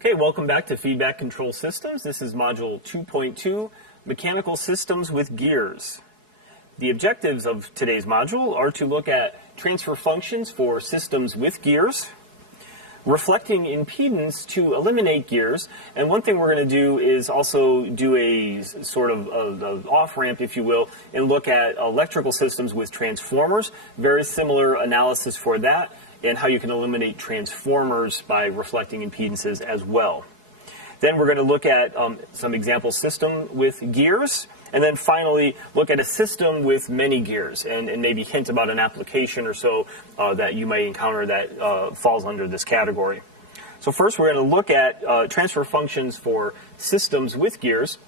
Okay, welcome back to Feedback Control Systems. This is Module 2.2, Mechanical Systems with Gears. The objectives of today's module are to look at transfer functions for systems with gears, reflecting impedance to eliminate gears, and one thing we're going to do is also do a sort of off-ramp, if you will, and look at electrical systems with transformers, very similar analysis for that, and how you can eliminate transformers by reflecting impedances as well. Then we're going to look at some example system with gears, and then finally look at a system with many gears, and maybe hint about an application or so that you might encounter that falls under this category. So first we're going to look at transfer functions for systems with gears.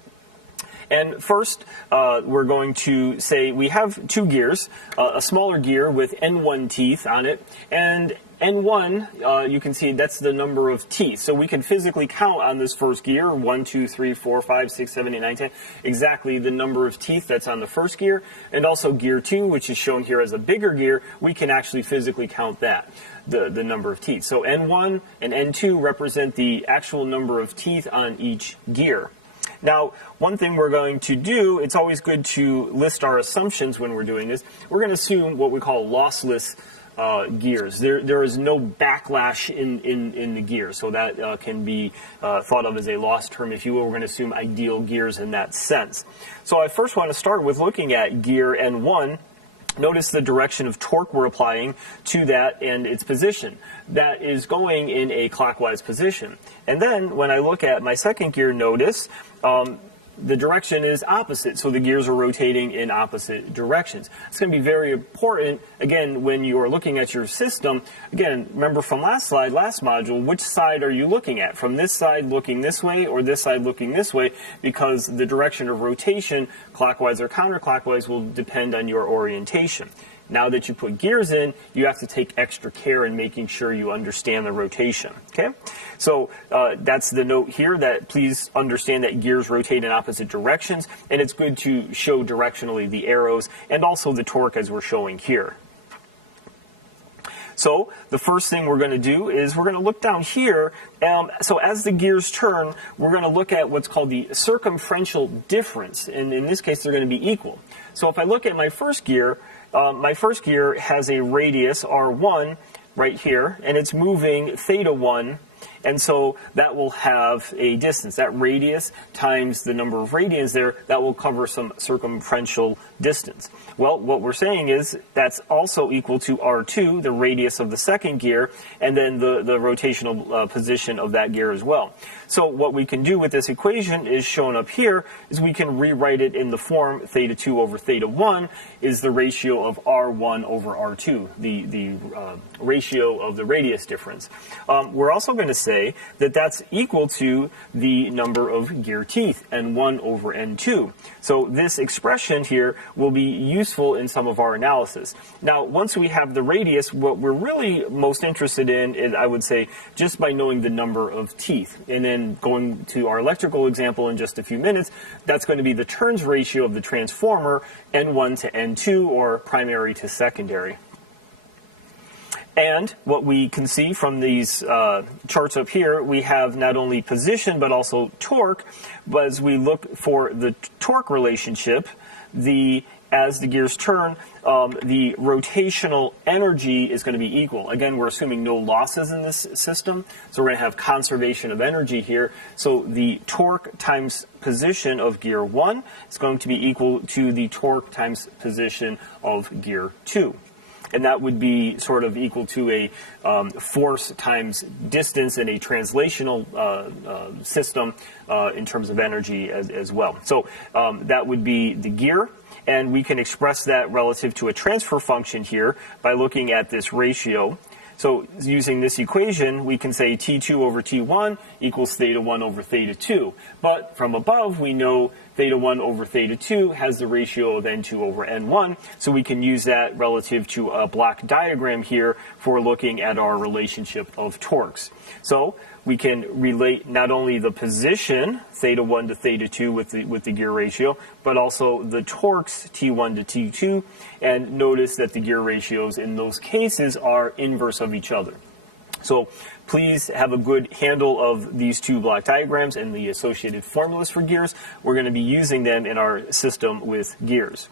And first, we're going to say we have two gears, a smaller gear with N1 teeth on it, and N1, you can see that's the number of teeth. So we can physically count on this first gear, 1, 2, 3, 4, 5, 6, 7, 8, 9, 10, exactly the number of teeth that's on the first gear. And also gear 2, which is shown here as a bigger gear, we can actually physically count that, the number of teeth. So N1 and N2 represent the actual number of teeth on each gear. Now, one thing we're going to do, it's always good to list our assumptions when we're doing this. We're going to assume what we call lossless gears. There is no backlash in the gear, so that can be thought of as a loss term, if you will. We're going to assume ideal gears in that sense. So I first want to start with looking at gear N1. Notice the direction of torque we're applying to that and its position. That is going in a clockwise position. And then when I look at my second gear, notice the direction is opposite. So the gears are rotating in opposite directions. It's going to be very important, again, when you are looking at your system. Again, remember from last slide, last module, which side are you looking at? From this side looking this way or this side looking this way? Because the direction of rotation, clockwise or counterclockwise, will depend on your orientation. Now that you put gears in, you have to take extra care in making sure you understand the rotation. Okay, so that's the note here, that please understand that gears rotate in opposite directions, and it's good to show directionally the arrows and also the torque as we're showing here. So the first thing we're going to do is we're going to look down here. So as the gears turn, we're going to look at what's called the circumferential difference, and in this case they're going to be equal. So if I look at my first gear has a radius R1 right here, and it's moving theta 1, and so that will have a distance. That radius times the number of radians there, that will cover some circumferential distance. Well, what we're saying is that's also equal to R2, the radius of the second gear, and then the rotational position of that gear as well. So what we can do with this equation is shown up here, is we can rewrite it in the form theta 2 over theta 1 is the ratio of R1 over R2, the ratio of the radius difference. We're also going to say that that's equal to the number of gear teeth, N1 over N2. So this expression here will be useful in some of our analysis. Now, once we have the radius, what we're really most interested in is, I would say, just by knowing the number of teeth. And then going to our electrical example in just a few minutes, that's going to be the turns ratio of the transformer, N1 to N2, or primary to secondary. And what we can see from these charts up here, we have not only position but also torque. But as we look for the torque relationship, as the gears turn, the rotational energy is going to be equal. Again, we're assuming no losses in this system, so we're going to have conservation of energy here. So the torque times position of gear 1 is going to be equal to the torque times position of gear 2. And that would be sort of equal to a force times distance in a translational system in terms of energy as well. So that would be the gear, and we can express that relative to a transfer function here by looking at this ratio. So using this equation, we can say T2 over T1 equals theta 1 over theta 2. But from above, we know theta 1 over theta 2 has the ratio of N2 over N1. So we can use that relative to a block diagram here for looking at our relationship of torques. So we can relate not only the position, theta 1 to theta 2 with the gear ratio, but also the torques, T1 to T2, and notice that the gear ratios in those cases are inverse of each other. So please have a good handle of these two block diagrams and the associated formulas for gears. We're going to be using them in our system with gears.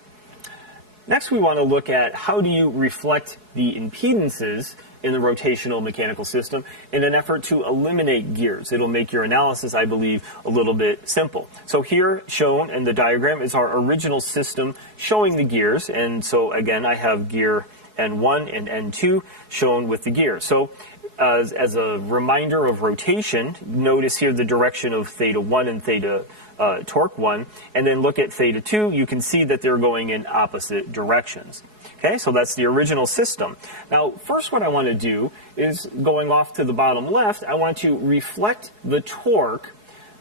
Next, we want to look at how do you reflect the impedances in the rotational mechanical system in an effort to eliminate gears. It'll make your analysis, I believe, a little bit simple. So here shown in the diagram is our original system showing the gears. And so again, I have gear N1 and N2 shown with the gear. So as a reminder of rotation, notice here the direction of theta 1 and theta torque 1, and then look at theta 2. You can see that they're going in opposite directions. Okay, so that's the original system. Now, first what I want to do is, going off to the bottom left, I want to reflect the torque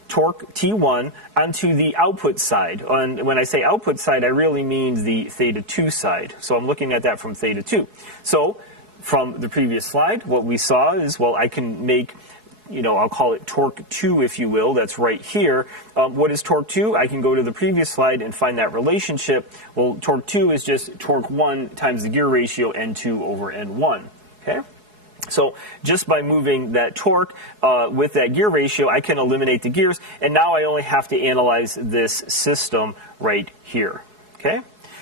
T1 onto the output side. And when I say output side, I really mean the theta 2 side. So I'm looking at that from theta 2. So from the previous slide, what we saw is, well, I can make, I'll call it torque 2, if you will. That's right here. What is torque 2? I can go to the previous slide and find that relationship. Well, torque 2 is just torque 1 times the gear ratio N2 over N1. Okay? So just by moving that torque with that gear ratio, I can eliminate the gears. And now I only have to analyze this system right here. Okay?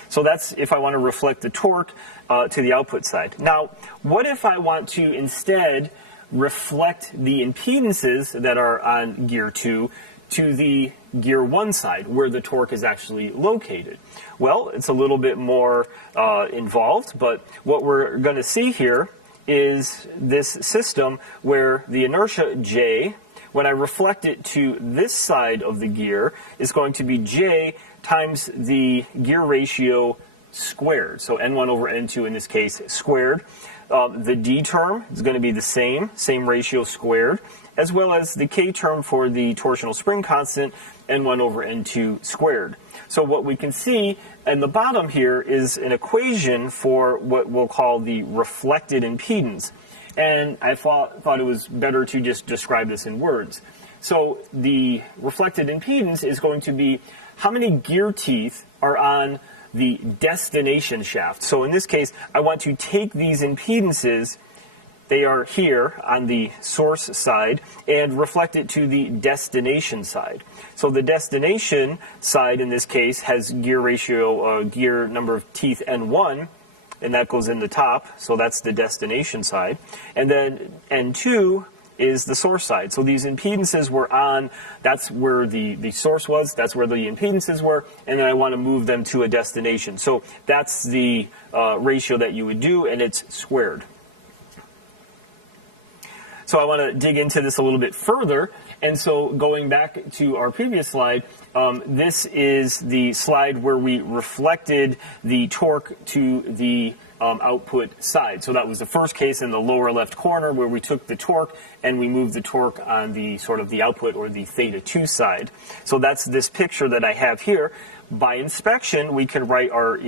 So that's if I want to reflect the torque to the output side. Now, what if I want to instead reflect the impedances that are on gear 2 to the gear 1 side, where the torque is actually located? Well, it's a little bit more involved, but what we're going to see here is this system where the inertia J, when I reflect it to this side of the gear, is going to be J times the gear ratio squared. So N1 over N2 in this case squared. The D term is going to be the same ratio squared, as well as the K term for the torsional spring constant, N1 over N2 squared. So what we can see in the bottom here is an equation for what we'll call the reflected impedance. And I thought it was better to just describe this in words. So the reflected impedance is going to be how many gear teeth are on the destination shaft. So in this case, I want to take these impedances, they are here on the source side, and reflect it to the destination side. So the destination side in this case has gear ratio, gear number of teeth N1, and that goes in the top, so that's the destination side. And then N2 is the source side. So these impedances were on, that's where the source was, that's where the impedances were, and then I want to move them to a destination. So that's the ratio that you would do, and it's squared. So I want to dig into this a little bit further, and so going back to our previous slide, this is the slide where we reflected the torque to the output side. So that was the first case in the lower left corner where we took the torque and we moved the torque on the sort of the output or the theta 2 side. So that's this picture that I have here. By inspection, we can write our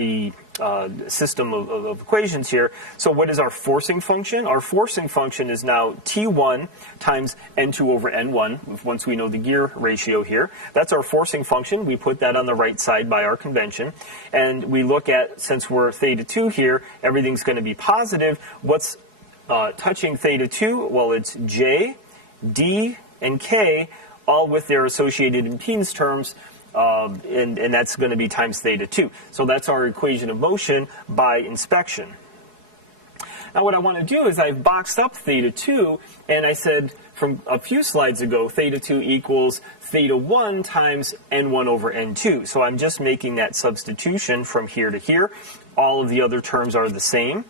system of equations here. So what is our forcing function? Our forcing function is now T1 times N2 over N1, once we know the gear ratio here. That's our forcing function. We put that on the right side by our convention. And we look at, since we're theta 2 here, everything's going to be positive. What's touching theta 2? Well, it's J, D, and K, all with their associated impedance terms. And that's going to be times theta 2. So that's our equation of motion by inspection. Now what I want to do is I've boxed up theta 2, and I said from a few slides ago, theta 2 equals theta 1 times N1 over N2. So I'm just making that substitution from here to here. All of the other terms are the same.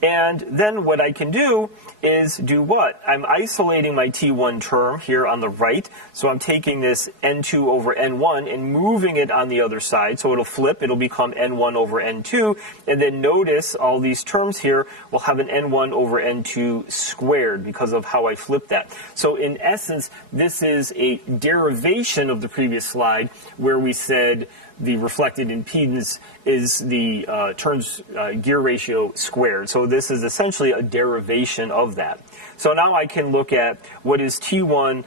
And then what I can do is do what? I'm isolating my T1 term here on the right. So I'm taking this N2 over N1 and moving it on the other side. So it'll flip. It'll become N1 over N2. And then notice all these terms here will have an N1 over N2 squared because of how I flipped that. So in essence, this is a derivation of the previous slide where we said the reflected impedance is the turns gear ratio squared. So this is essentially a derivation of that. So now I can look at what is T1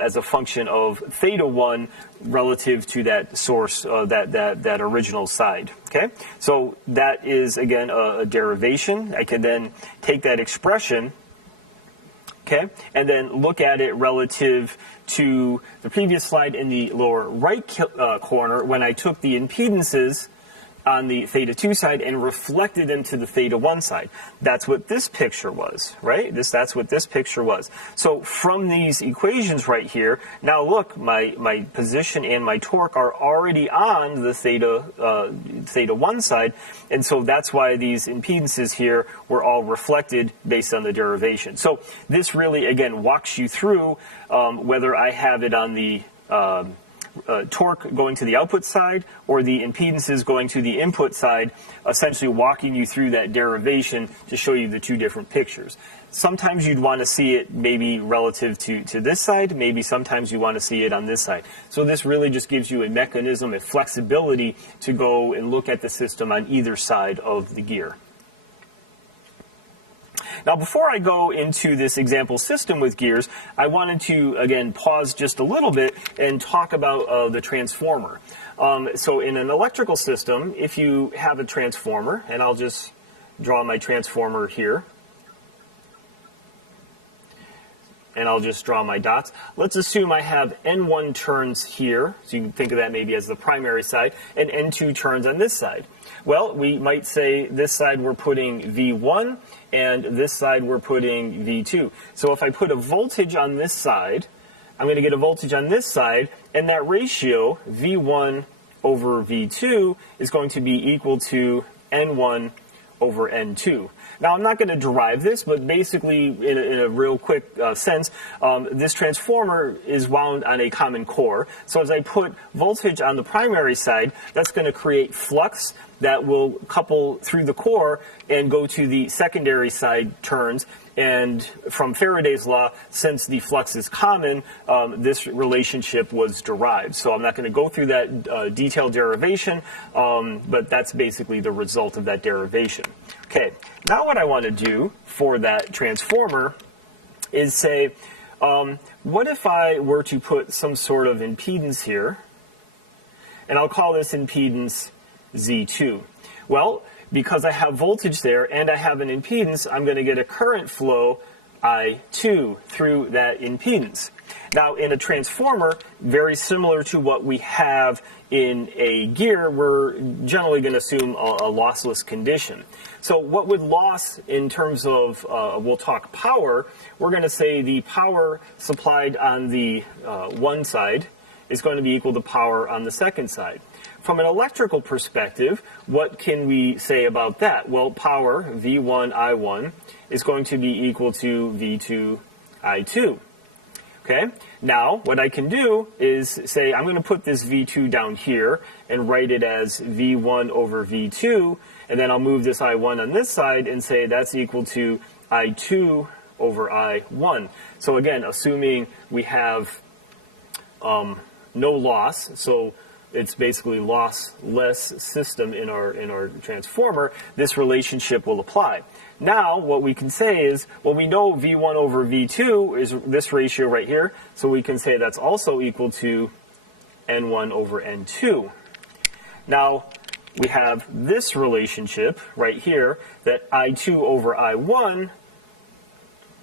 as a function of theta 1 relative to that source, that original side. Okay, so that is again a derivation. I can then take that expression Okay, and then look at it relative to the previous slide in the lower right corner when I took the impedances on the theta 2 side and reflected them to the theta 1 side. That's what this picture was, right? That's what this picture was. So from these equations right here, now look, my position and my torque are already on the theta 1 side, and so that's why these impedances here were all reflected based on the derivation. So this really, again, walks you through whether I have it on the torque going to the output side or the impedances going to the input side, essentially walking you through that derivation to show you the two different pictures. Sometimes you'd want to see it maybe relative to this side, maybe sometimes you want to see it on this side. So this really just gives you a mechanism, a flexibility to go and look at the system on either side of the gear. Now, before I go into this example system with gears, I wanted to, again, pause just a little bit and talk about the transformer. So in an electrical system, if you have a transformer, and I'll just draw my transformer here, and I'll just draw my dots. Let's assume I have N1 turns here, so you can think of that maybe as the primary side, and N2 turns on this side. Well, we might say this side we're putting V1, and this side we're putting V2. So if I put a voltage on this side, I'm going to get a voltage on this side, and that ratio, V1 over V2, is going to be equal to N1 over N2. Now, I'm not going to derive this, but basically, in a real quick sense, this transformer is wound on a common core. So as I put voltage on the primary side, that's going to create flux that will couple through the core and go to the secondary side turns. And from Faraday's law, since the flux is common, this relationship was derived. So I'm not going to go through that detailed derivation, but that's basically the result of that derivation. Okay, now what I want to do for that transformer is say, what if I were to put some sort of impedance here, and I'll call this impedance Z2. Well, because I have voltage there and I have an impedance, I'm going to get a current flow I2 through that impedance. Now, in a transformer, very similar to what we have in a gear, we're generally going to assume a lossless condition. So what would loss in terms of, we'll talk power, we're going to say the power supplied on the one side is going to be equal to power on the second side. From an electrical perspective, what can we say about that? Well, power, V1, I1, is going to be equal to V2, I2. Okay? Now, what I can do is say I'm going to put this V2 down here and write it as V1 over V2, and then I'll move this I1 on this side and say that's equal to I2 over I1. So again, assuming we have no loss, so it's basically lossless system in our transformer, this relationship will apply. Now, what we can say is, well, we know V1 over V2 is this ratio right here, so we can say that's also equal to N1 over N2. Now, we have this relationship right here, that I2 over I1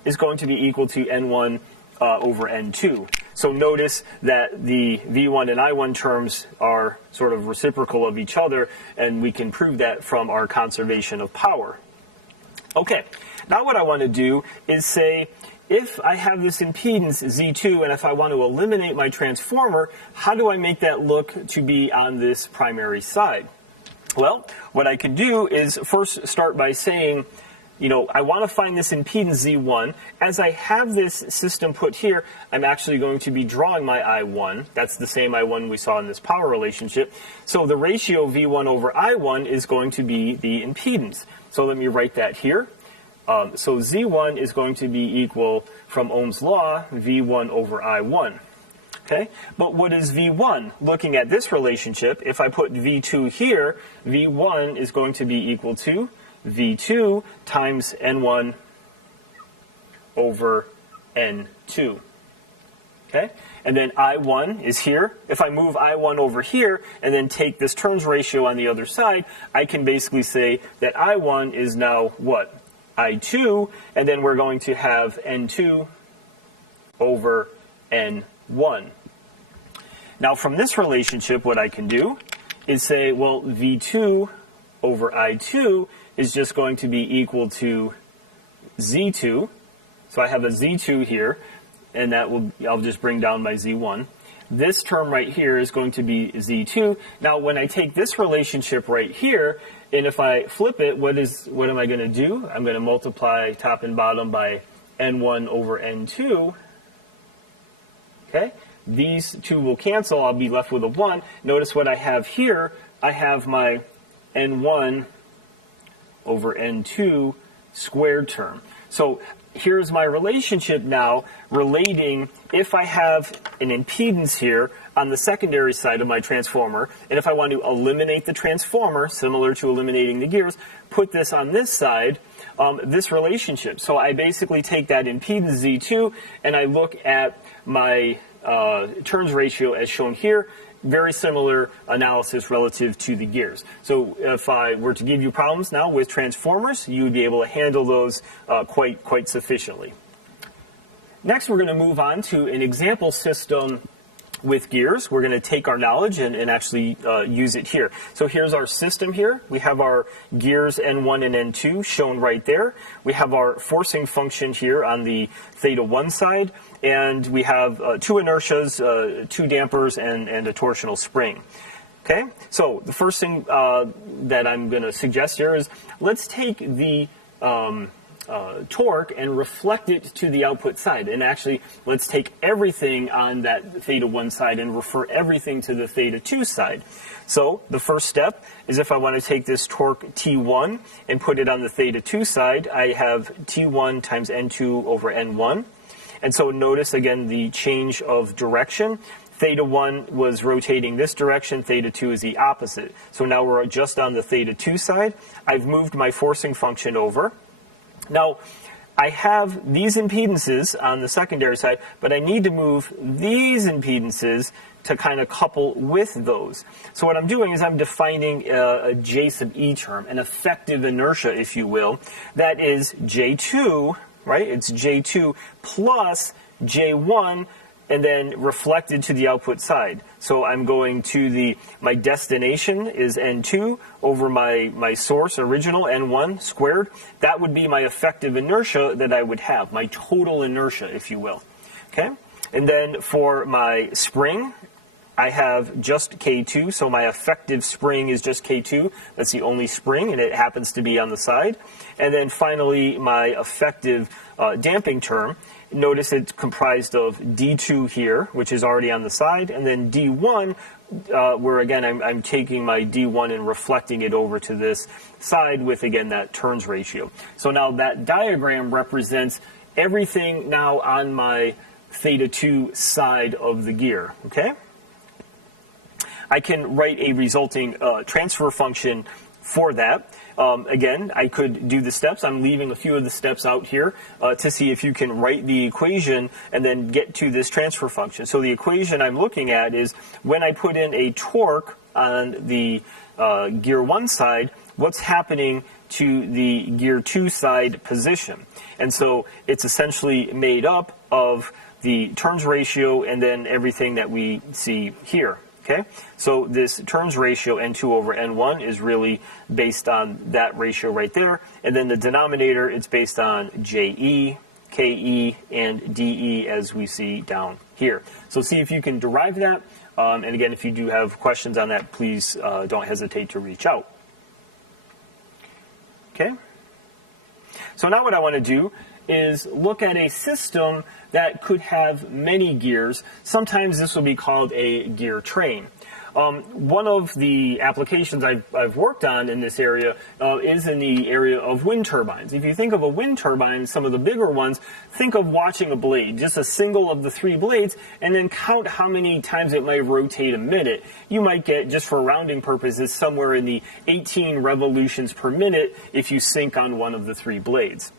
is going to be equal to N1 over N2. So notice that the V1 and I1 terms are sort of reciprocal of each other, and we can prove that from our conservation of power. Okay, now what I want to do is say, if I have this impedance Z2, and if I want to eliminate my transformer, how do I make that look to be on this primary side? Well, what I can do is first start by saying, you know, I want to find this impedance Z1. As I have this system put here, I'm actually going to be drawing my I1. That's the same I1 we saw in this power relationship. So the ratio V1 over I1 is going to be the impedance. So let me write that here. So Z1 is going to be equal, from Ohm's law, V1 over I1. Okay, but what is V1? Looking at this relationship, if I put V2 here, V1 is going to be equal to V2 times N1 over N2. Okay, and then I1 is here. If I move I1 over here and then take this turns ratio on the other side, I can basically say that I1 is now what? I2, and then we're going to have N2 over N1. Now from this relationship, what I can do is say, well, V2 over I2 is just going to be equal to Z2. So I have a Z2 here, and I'll just bring down my Z1. This term right here is going to be Z2. Now when I take this relationship right here, and if I flip it, what am I going to do? I'm going to multiply top and bottom by N1 over N2. Okay? These two will cancel. I'll be left with a 1. Notice what I have here. I have my N1 over N2 squared term. So here's my relationship now relating if I have an impedance here on the secondary side of my transformer, and if I want to eliminate the transformer, similar to eliminating the gears, put this on this side, this relationship. So I basically take that impedance Z2 and I look at my turns ratio as shown here. Very similar analysis relative to the gears. So if I were to give you problems now with transformers, you would be able to handle those quite sufficiently. Next, we're going to move on to an example system with gears. We're going to take our knowledge and actually use it here. So here's our system here. We have our gears N1 and N2 shown right there. We have our forcing function here on the theta 1 side. And we have two inertias, two dampers, and a torsional spring. Okay, so the first thing that I'm going to suggest here is let's take the torque and reflect it to the output side. And actually, let's take everything on that theta 1 side and refer everything to the theta 2 side. So the first step is if I want to take this torque T1 and put it on the theta 2 side, I have T1 times N2 over N1. And so notice again the change of direction. Theta 1 was rotating this direction, theta 2 is the opposite. So now we're just on the theta 2 side. I've moved my forcing function over. Now, I have these impedances on the secondary side, but I need to move these impedances to kind of couple with those. So what I'm doing is I'm defining a J sub E term, an effective inertia, if you will. That is J2, right? It's J2 plus J1 and then reflected to the output side. So I'm going to my destination is N2 over my source original N1 squared. That would be my effective inertia that I would have, my total inertia, if you will. Okay? And then for my spring, I have just K2, so my effective spring is just K2. That's the only spring, and it happens to be on the side. And then finally, my effective damping term. Notice it's comprised of D2 here, which is already on the side, and then D1, where again I'm taking my D1 and reflecting it over to this side with, again, that turns ratio. So now that diagram represents everything now on my theta 2 side of the gear, okay? I can write a resulting transfer function for that. Again, I could do the steps. I'm leaving a few of the steps out here to see if you can write the equation and then get to this transfer function. So the equation I'm looking at is when I put in a torque on the gear 1 side, what's happening to the gear 2 side position. And so it's essentially made up of the turns ratio and then everything that we see here. Okay, so this turns ratio N2 over N1 is really based on that ratio right there. And then the denominator, it's based on JE, KE, and DE as we see down here. So see if you can derive that. And again, if you do have questions on that, please don't hesitate to reach out. Okay, so now what I want to do is look at a system that could have many gears. Sometimes this will be called a gear train. One of the applications I've worked on in this area is in the area of wind turbines. If you think of a wind turbine, some of the bigger ones, think of watching a blade, just a single of the 3 blades, and then count how many times it might rotate a minute. You might get, just for rounding purposes, somewhere in the 18 revolutions per minute if you sync on one of the 3 blades.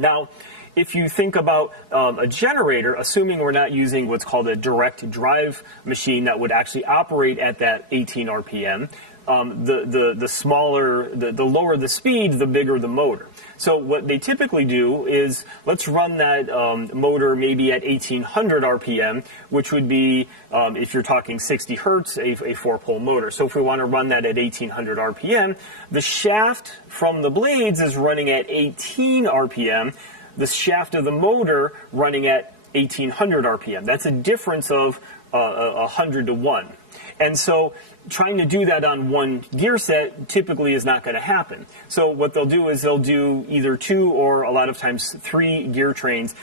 Now, if you think about a generator, assuming we're not using what's called a direct drive machine that would actually operate at that 18 RPM, the smaller, the lower the speed, the bigger the motor. So what they typically do is, let's run that motor maybe at 1800 RPM, which would be, if you're talking 60 hertz, a 4-pole motor. So if we want to run that at 1800 RPM, the shaft from the blades is running at 18 RPM, the shaft of the motor running at 1800 RPM. That's a difference of 100 to 1. And so trying to do that on one gear set typically is not going to happen. So what they'll do is they'll do either 2 or a lot of times 3 gear trains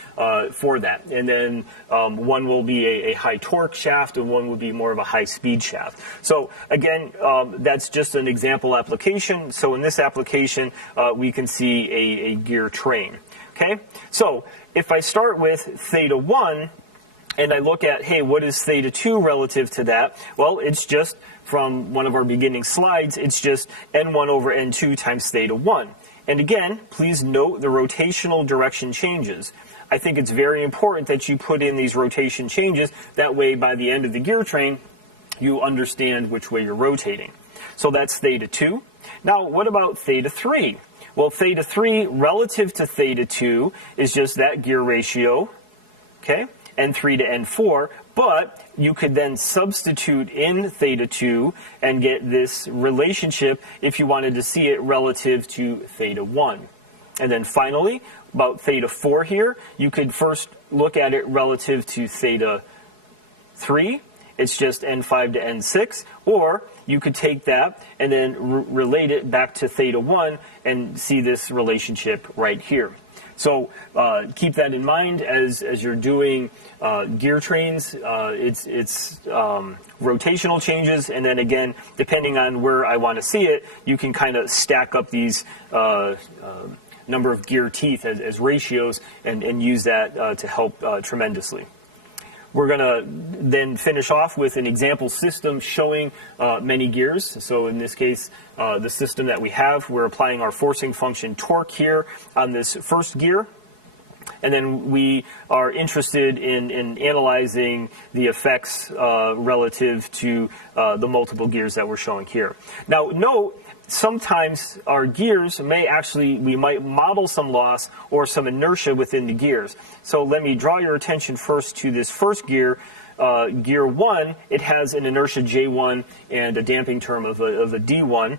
for that. And then one will be a high torque shaft and one will be more of a high speed shaft. So again, that's just an example application. So in this application, we can see a gear train. Okay, so if I start with theta 1, and I look at, hey, what is theta 2 relative to that? Well, it's just, from one of our beginning slides, it's just N1 over N2 times theta 1. And again, please note the rotational direction changes. I think it's very important that you put in these rotation changes. That way, by the end of the gear train, you understand which way you're rotating. So that's theta 2. Now, what about theta 3? Well, theta 3 relative to theta 2 is just that gear ratio, okay? N3 to N4, but you could then substitute in theta 2 and get this relationship if you wanted to see it relative to theta 1. And then finally, about theta 4 here, you could first look at it relative to theta 3. It's just N5 to N6, or you could take that and then relate it back to theta 1 and see this relationship right here. So keep that in mind as you're doing gear trains. It's rotational changes, and then again, depending on where I want to see it, you can kind of stack up these number of gear teeth as ratios and use that to help tremendously. We're going to then finish off with an example system showing many gears. So in this case, the system that we have, we're applying our forcing function torque here on this first gear. And then we are interested in analyzing the effects relative to the multiple gears that we're showing here. Now, note, sometimes our gears we might model some loss or some inertia within the gears. So let me draw your attention first to this first gear, gear 1. It has an inertia J1 and a damping term of a D1.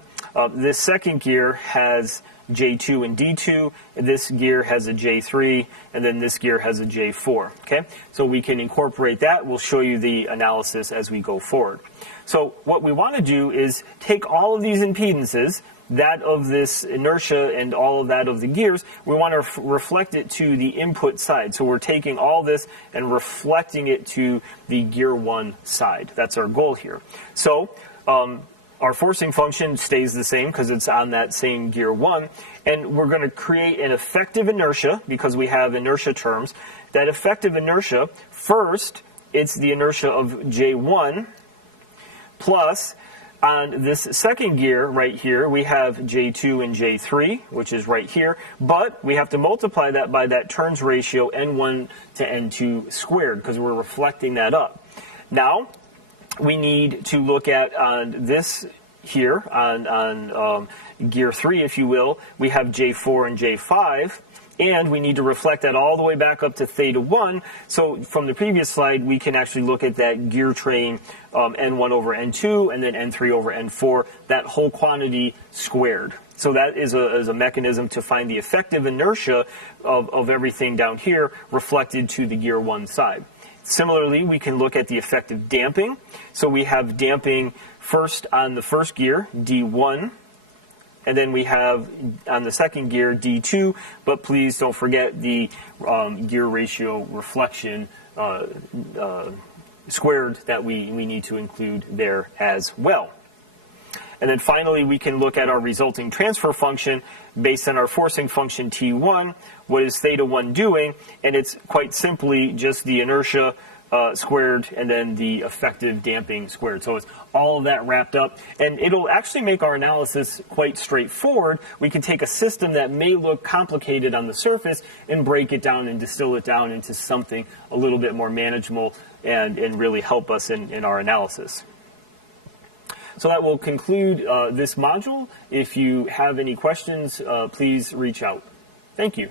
This second gear has J2 and D2, and this gear has a J3, and then this gear has a J4. Okay, so we can incorporate that. We'll show you the analysis as we go forward. So what we want to do is take all of these impedances, that of this inertia and all of that of the gears, we want to reflect it to the input side. So we're taking all this and reflecting it to the gear 1 side. That's our goal here. So our forcing function stays the same because it's on that same gear 1, and we're going to create an effective inertia because we have inertia terms. That effective inertia, first, it's the inertia of J1 plus, on this second gear right here, we have J2 and J3, which is right here, but we have to multiply that by that turns ratio N1 to N2 squared because we're reflecting that up. Now, we need to look at on this here, on gear 3, if you will, we have J4 and J5, and we need to reflect that all the way back up to theta 1. So from the previous slide, we can actually look at that gear train N1 over N2 and then N3 over N4, that whole quantity squared. So that is a mechanism to find the effective inertia of everything down here reflected to the gear 1 side. Similarly, we can look at the effective damping. So we have damping first on the first gear, D1, and then we have on the second gear, D2, but please don't forget the gear ratio reflection squared that we need to include there as well. And then finally, we can look at our resulting transfer function based on our forcing function T1. What is theta 1 doing? And it's quite simply just the inertia squared and then the effective damping squared. So it's all of that wrapped up. And it'll actually make our analysis quite straightforward. We can take a system that may look complicated on the surface and break it down and distill it down into something a little bit more manageable and really help us in our analysis. So that will conclude this module. If you have any questions, please reach out. Thank you.